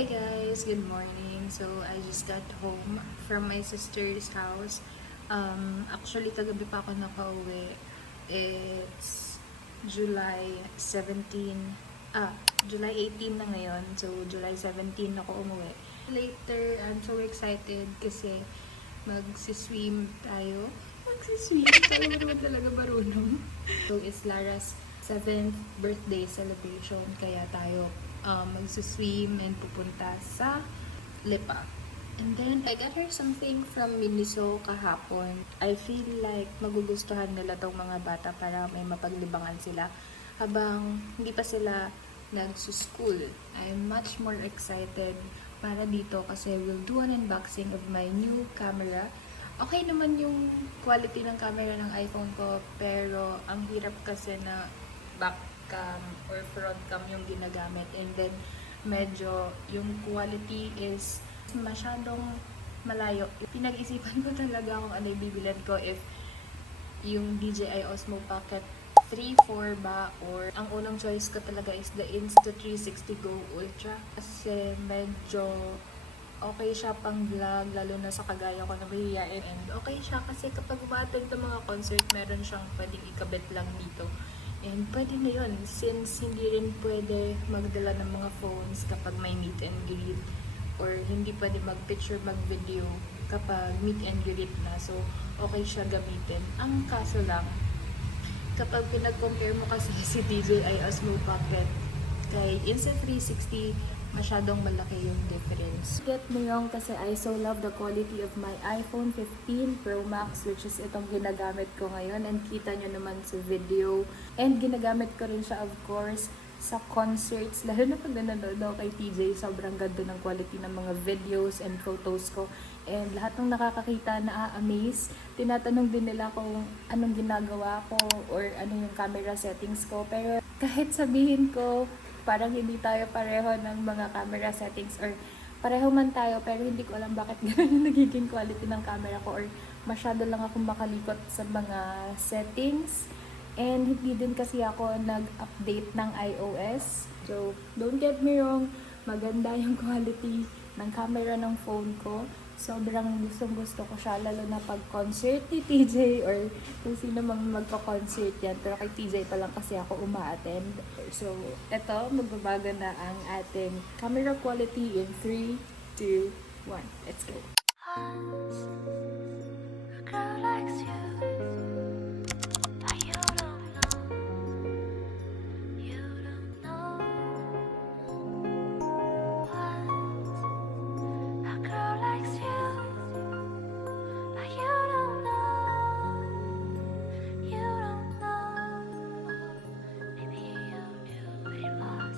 Hey guys, good morning. So I just got home from my sister's house. Actually kagabi pa ako nakauwi. It's July 18 na ngayon. So July 17 ako umuwi. Later, I'm so excited kasi magsiswim tayo. Magsiswim? Tayo naman talaga marunong. So it's Lara's 7th birthday celebration. Kaya tayo magsiswim and pupunta sa Lipa. And then, I got her something from Miniso kahapon. I feel like magugustuhan nila tong mga bata para may mapaglibangan sila habang hindi pa sila nagsuschool. I'm much more excited para dito kasi we'll do an unboxing of my new camera. Okay naman yung quality ng camera ng iPhone ko, pero ang hirap kasi na back cam or front cam yung ginagamit, and then medyo yung quality is masyadong malayo. Pinag-isipan ko talaga kung ano yung bibilan ko, if yung DJI Osmo Pocket 3, 4 ba, or ang unang choice ko talaga is the Insta360 Go Ultra kasi medyo okay siya pang vlog, lalo na sa kagaya ko na mahihiyain, and okay siya kasi kapag umattend ng mga concert meron siyang pwedeng ikabit lang dito. And pwede na yun, since hindi rin pwede magdala ng mga phones kapag may meet and greet, or hindi pwede mag-picture, mag-video kapag meet and greet na. So, okay siya gamitin. Ang kaso lang, kapag pinag-compare mo kasi si DJI Osmo Pocket kay Insta360, masyadong malaki yung difference. Get me wrong kasi I so love the quality of my iPhone 15 Pro Max, which is itong ginagamit ko ngayon, and kita nyo naman sa video. And ginagamit ko rin siya of course sa concerts, lalo na pag nanonood ako kay TJ, sobrang ganda ng quality ng mga videos and photos ko. And lahat ng nakakakita na-amaze, tinatanong din nila kung anong ginagawa ko or ano yung camera settings ko. Pero kahit sabihin ko parang hindi tayo pareho ng mga camera settings, or pareho man tayo pero hindi ko alam bakit ganun yung nagiging quality ng camera ko, or masyado lang akong makalikot sa mga settings, and hindi din kasi ako nag-update ng iOS. So don't get me wrong, maganda yung quality ng camera ng phone ko. Sobrang gusto ko siya, lalo na pag concert ni TJ or kung sino mang magpa-concert yan. Pero kay TJ pa lang kasi ako uma-attend. So, eto, magbabago na ang ating camera quality in 3, 2, 1. Let's go! A girl likes you, but you don't know. You don't know. A girl likes you, but you don't know. You don't know. Maybe you knew it was.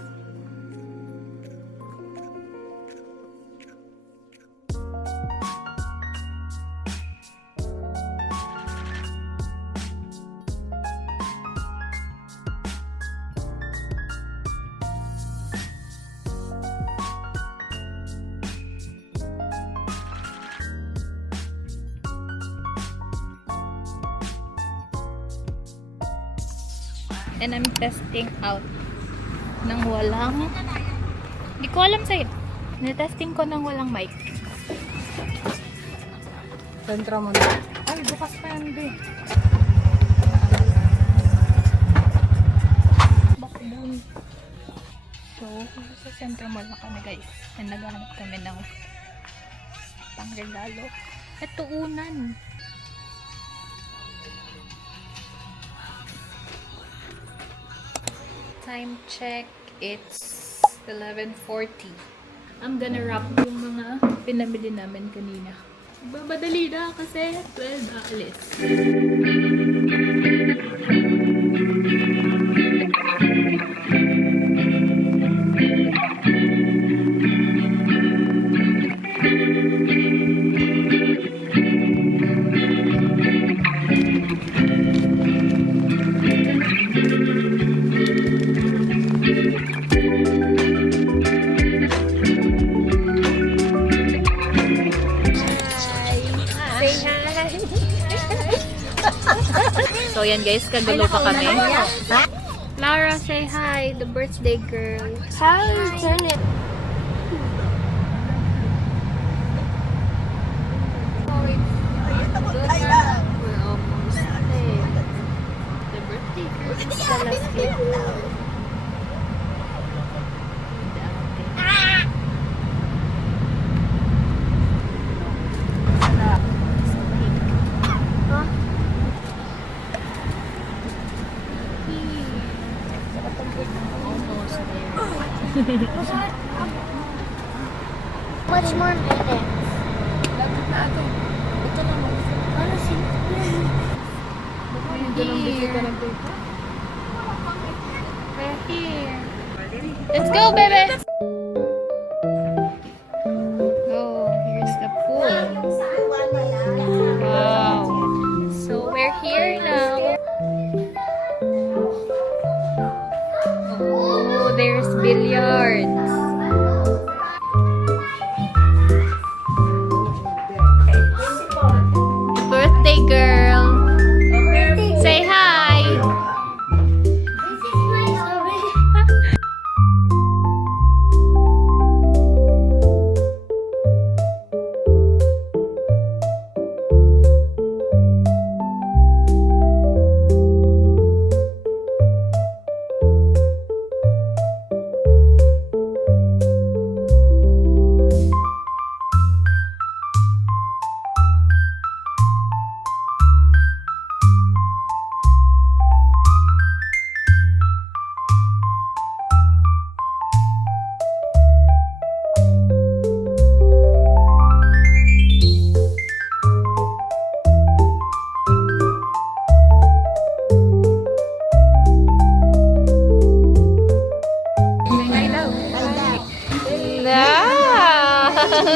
And I'm testing out ng walang, hindi ko alam sa'yo, natesting ko ng walang mic. Sentra mo na. Ay, bukas pa yan, be. Bakbun. So, sa Centro Mall na kami guys, and naghahanap kami ng pangregalo. Ito unan. Time check, it's 11:40. I'm gonna wrap yung mga pinamili namin kanina. Babadali na kasi 12 aalis. So, yan guys, kagulo pa kami. Lara, say hi, the birthday girl. Hi, turn it. Much more minutes. Lapit na ate. Ito na mo. Ano si... We're here. Let's go, baby! Oh, here's the pool. Wow. So we're here now. Oh, there's billiards. Birthday girl. Say hi. This is my story.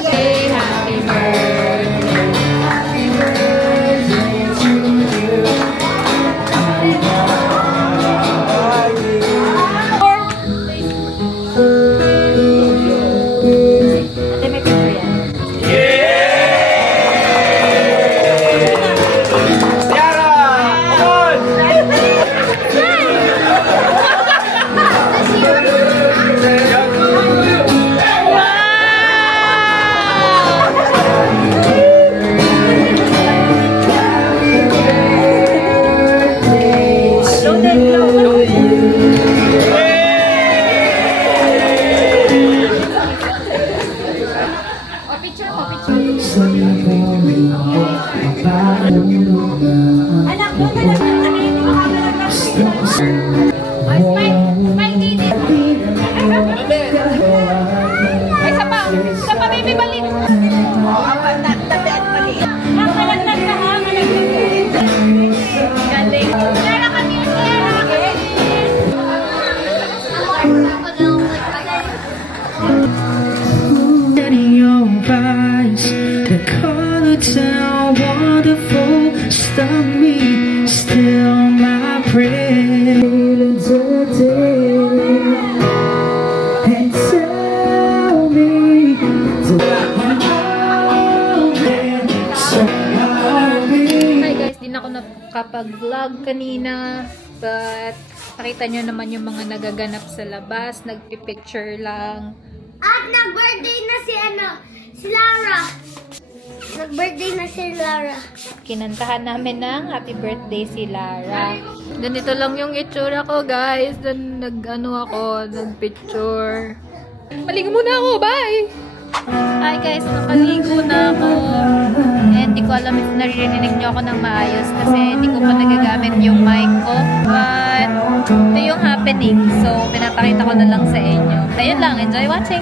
Say happy birthday. Ate, may picture yan. Ay, isa pa. Isa pa, baby, balik. Galing. Kaya kami yung In your eyes, the color down wonderful. Stop me, still my prayer. Today, and tell me, do I so Hi guys, di na ako nakapag-vlog kanina. But, nakita nyo naman yung mga nagaganap sa labas. Nagpipicture lang. At nag-birthday na si Lara. Nag-birthday na si Lara. Kinantahan namin ng happy birthday si Lara. Ganito lang yung itsura ko, guys. Dan nagpicture. Maligo muna ako, bye! Hi guys, nakaligo na ako. And hindi ko alam if naririnig nyo ako ng maayos kasi hindi ko pa nagagamit yung mic ko. But, ito yung happening. So, pinapakita ko na lang sa inyo. Ayun lang, enjoy watching!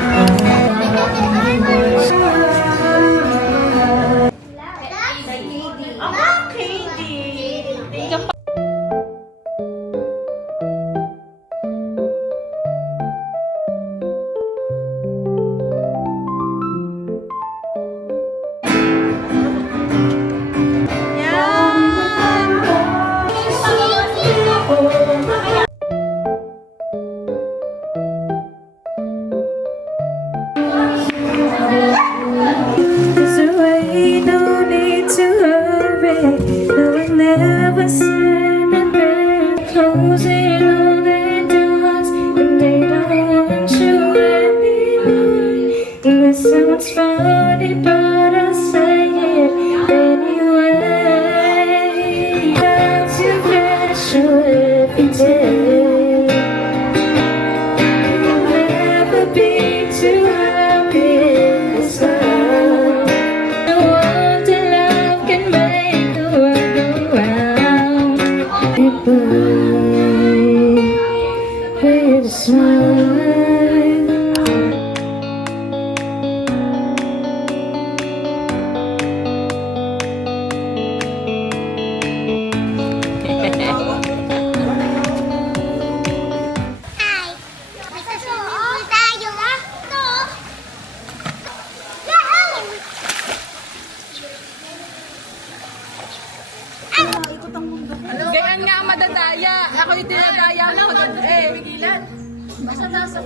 Pag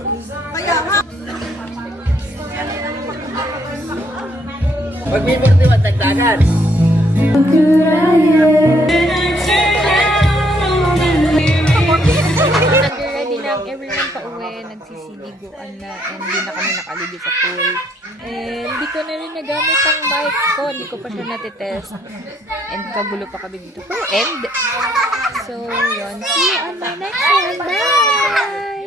may birthday, matagdagan. Nag-ready na ang everyone pa uwi, nagsisiligoan na, and hindi na kami nakaligo sa pool. And hindi ko na rin nagamit ang mic ko, hindi ko pa siya natitest. And kagulo pa kami dito. Pero end! So, yun. See you on my next one. Bye!